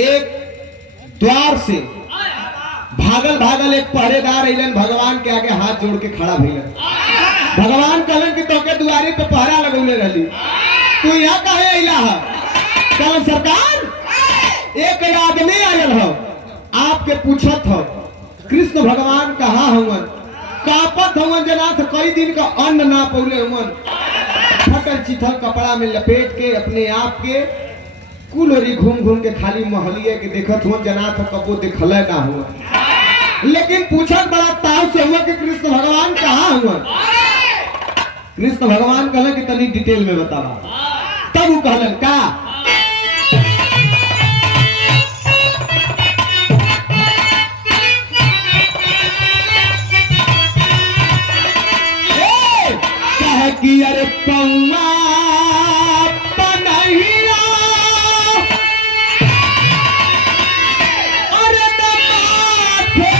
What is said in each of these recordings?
एक द्वार से भागल भागल एक पहरेदार अइलन, भगवान के आगे हाथ जोड़ के खड़ा भइलन। भगवान कहलन कि तोके दुआरी पे पहरा लगौले रहली, तू यहाँ काहे अइला है? कहलन सरकार एक आदमी आयल हो, आपके पूछत हो कृष्ण भगवान कहाँ हुवन, कापत हुवन जनाथ कई दिन का अन्न ना पौले हुवन, फटल चिथल कपड़ा में लपेट के अपने आप के कुलरी घूम घूम के खाली महलिए के देखत हुवन जनाथ कबो देखल ना हुआ, लेकिन पूछत बड़ा ताव से हुआ कि कृष्ण भगवान कहाँ हुआ। कृष्ण भगवान कहलन कि तनी डिटेल में बतावा। तब वो कहलन का कि अरे पौआ पनहिया अरे माथे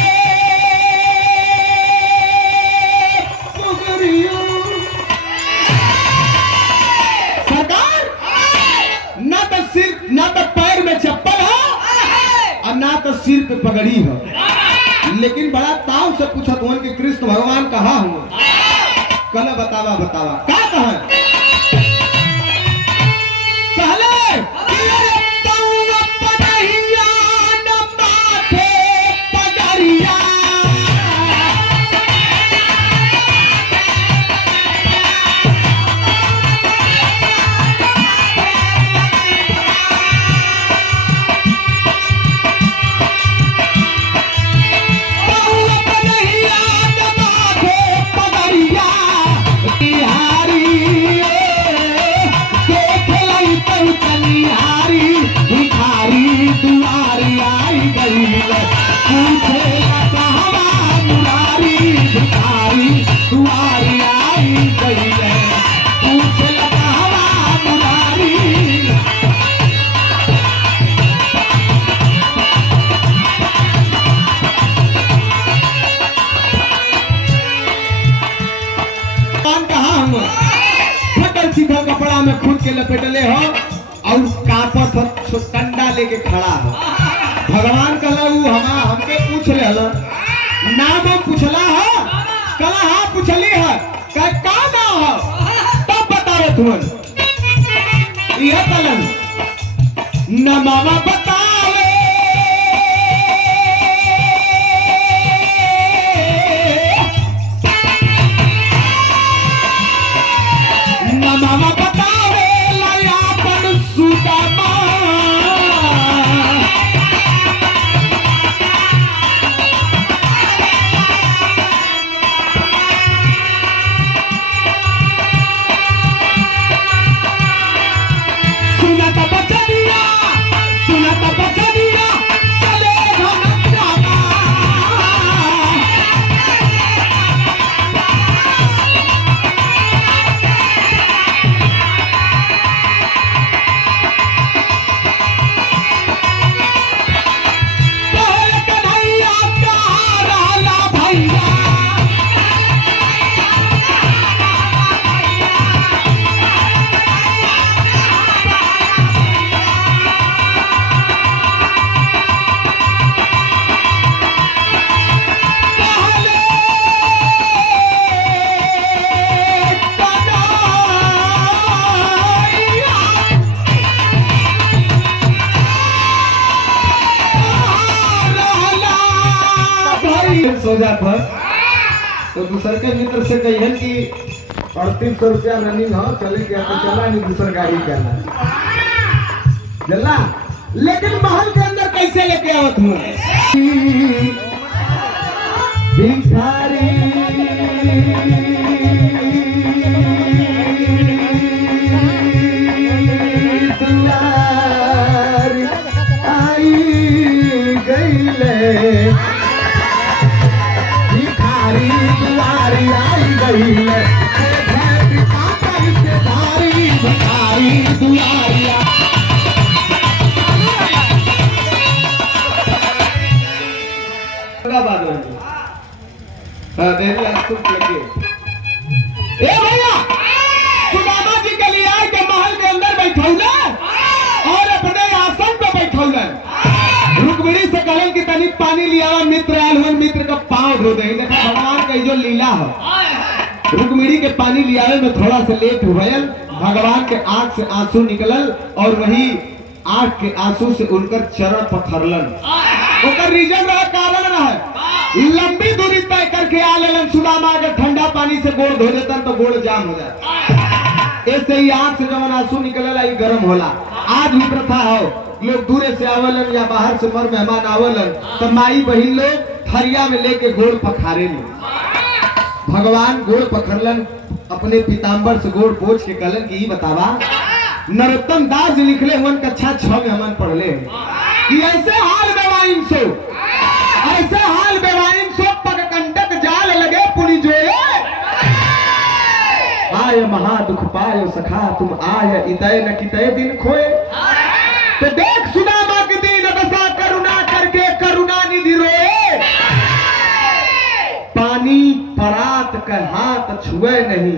पगड़िया। सरकार ना तो सिर ना तो पैर में चप्पल हो और ना तो सिर पे पगड़ी हो, लेकिन बड़ा ताव से पूछत हुआ कि कृष्ण भगवान कहाँ हुआ। कल बतावा बतावा क्या कहा पहले पौआ पनहिया न माथे पगड़िया। कपड़ा में खुद के लपेटले हो और कापत हो कंडा लेके खड़ा हो। भगवान कहला हमके पूछ ले नाम पूछला हो, कहला हाँ पूछली है, का नाम हो तब बतावे तुमन यह कहलन न मामा बतावे न मामा बतावे लयापन सुदामा। सुनत बचनिया चले घनश्यामा। सो जाता तो दूसर के मित्र से कहिए कि 3800 रुपया रनिंग हो चले क्या तो चला नहीं दूसर गाड़ी चला चला, लेकिन महल के अंदर कैसे लेके आवत हूँ भिखारी आई गईले आई गई है दुआरिया। भैया सुदामा जी के लिए आए के महल के अंदर बैठौले और अपने आसन पे बैठौले। तनी पानी लिया मित्र आयल हुआ मित्र का पांव धो दे। देखा भगवान का जो लीला है। रुक्मिणी के पानी लियावे में थोड़ा सा लेट हो गयल, भगवान के आंख से आंसू निकलल और वही आंख के आंसू से उनकर चरण पथरलन। ओकर रीजन रहा, कारण रहा, लंबी दूरी तय करके आ लेलन सुदामा के ठंडा पानी से गोड़ धो देतन तो गोड़ जाम हो जाए। ऐसे ही आंख से जवन आंसू निकलेला ई गरम होला। आज भी प्रथा हो, लोग दूरे से आवलन या बाहर से मर मेहमान आवलन तो माई बहिन लोग थरिया में लेके गोड़ पखारे ले। भगवान गोड़ पखरलन, अपने पीताम्बर से गोड़ पोछ के कहलन कि बतावा नरोत्तम दास जी लिखले हुन कक्षा 6 में हमन पढ़ले कि ऐसे हाल बेवाइन सो, ऐसे हाल बेवाइन सो पग कंटक जाल लगे पुनि जोए। आय महा दुख पायो सखा तुम आय इतय न कितय दिन खोए। तो देख सुदामा के दीन दशा करुणा करके करुणा निधि रोए। पानी परात का हाथ छुए नहीं,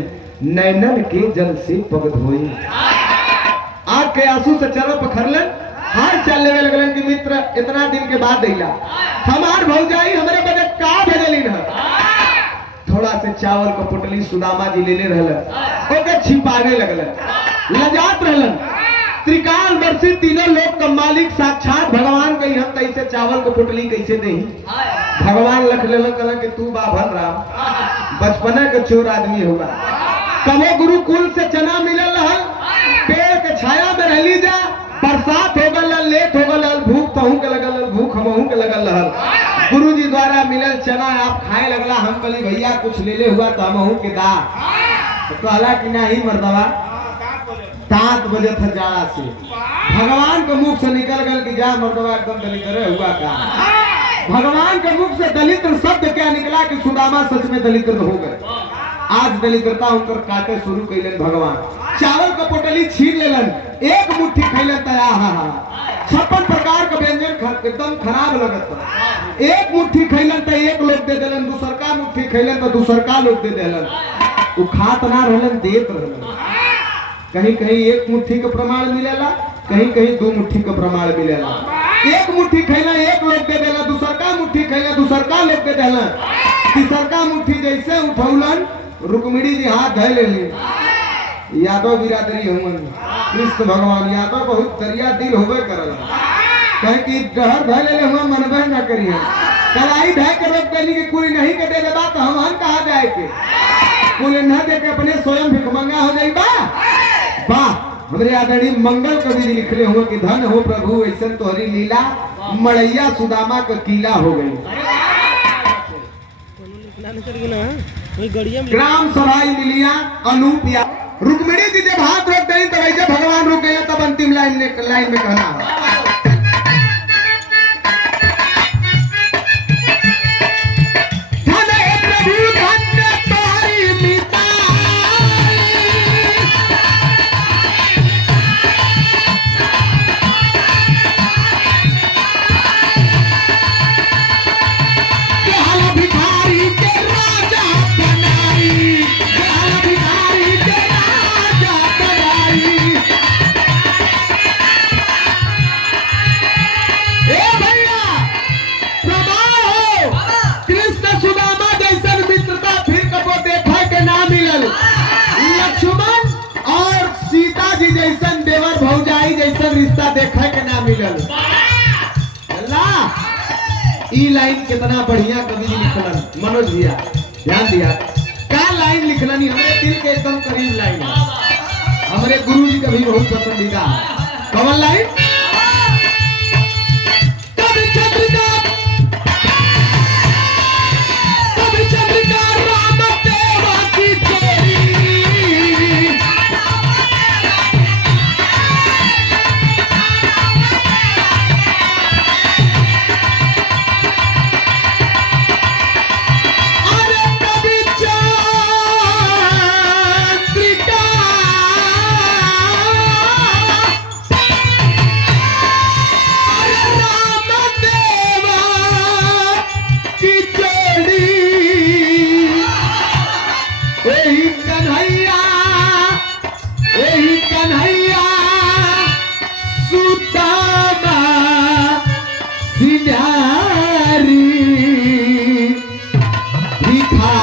नैनन के जल से पग धोए। आग के आंसू से चरण पखरलन, हाल चलने में लगलन कि मित्र इतना दिन के बाद दैला हमार भौजाई हमरे बदे का भेजलिन है। थोड़ा से चावल का पोटली सुदामा जी लेले रहलन, ओके छिपाने लगलन, लजात रहलन। त्रिकाल वर्षी तीनों लोग का मालिक साक्षात भगवान कही हम कैसे चावल को पोटली कैसे दे। भगवान लख ले कहला कि तू बाभन राम बचपना के चोर आदमी होगा। कबो गुरुकुल से चना मिलल रहल, पेड़ के छाया में रहली जा, बरसात हो गल, लेट हो गल, भूख तहू के लगल, भूख हमहू के लगल रहल। गुरुजी द्वारा मिलल चना आप खाए लगला, हम कहली भैया कुछ ले ले हुआ तो हमहू के दा। तो कहला कि नहीं मर्दवा दांत बजे था जाड़ा से। भगवान के मुख से निकल गल कि जा मर्दवा एकदम दलित हुआ का। भगवान के मुख से दलित शब्द क्या निकला कि सुदामा सच में दलित हो गए। आज दलितता उनकर काटे शुरू कैलन भगवान। चावल का पोटली छीन लेलन, एक मुट्ठी खैलन तया हा 56 प्रकार का व्यंजन एकदम खराब लगत। एक मुट्ठी खैलन तो एक लोग दे देलन, दूसर का मुट्ठी खैलन तो दूसर का लोग दे देलन। उ खात ना रहलन, देत रहलन। कहीं कहीं एक मुट्ठी का प्रमाण मिलेला, कहीं कहीं 2 मुट्ठी का प्रमाण मिलेला। एक मुट्ठी खैला एक लोग दे देला, दूसर का मुट्ठी खैला दूसर का लोग दे देला। तीसर का मुट्ठी जैसे उठौलन रुक्मिणी जी हाथ धय लेली। यादव बिरादरी हुन कृष्ण भगवान यादव बहुत दरिया दिल होवे करल। कहे कि डहर धय लेले हुआ मनबे ना करिए, कलाई धय के रोक देली कि कोई नहीं के दे देबा तो हम कहां जाए के, कोई न दे के अपने स्वयं भिखमंगा हो जाइबा। वाह, हमरे आदरणीय मंगल कवि जी लिखले हुए कि धन हो प्रभु ऐसन तोहरी लीला, मड़ैया सुदामा का कीला हो गई। ग्राम सभाई मिलिया अनूप या रुक्मिणी जी जब हाथ रोक गई तो वैसे भगवान रुक गए। तब अंतिम लाइन में कहना रिश्ता देखा के ना मिलल। ई लाइन कितना बढ़िया कवि जी लिखलन मनोज भैया, ध्यान दिया क्या लाइन लिखलनी, हमारे दिल के एकदम करीब लाइन है, हमारे गुरु जी का भी बहुत पसंदीदा। कौन लाइन?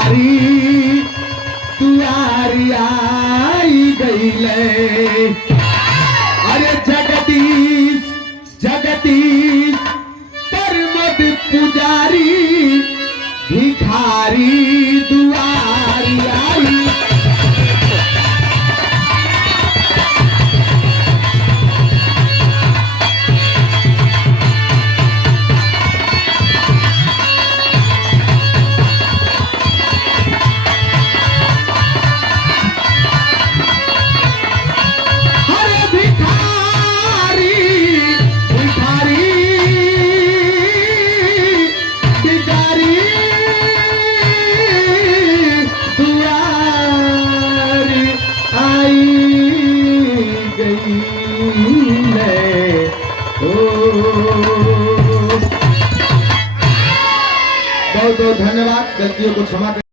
भिखारी दुआरी आई गईले। अरे जगदीश जगदीश परमद पुजारी भिखारी दुआरी आई। बहुत बहुत धन्यवाद। गलतियों को क्षमा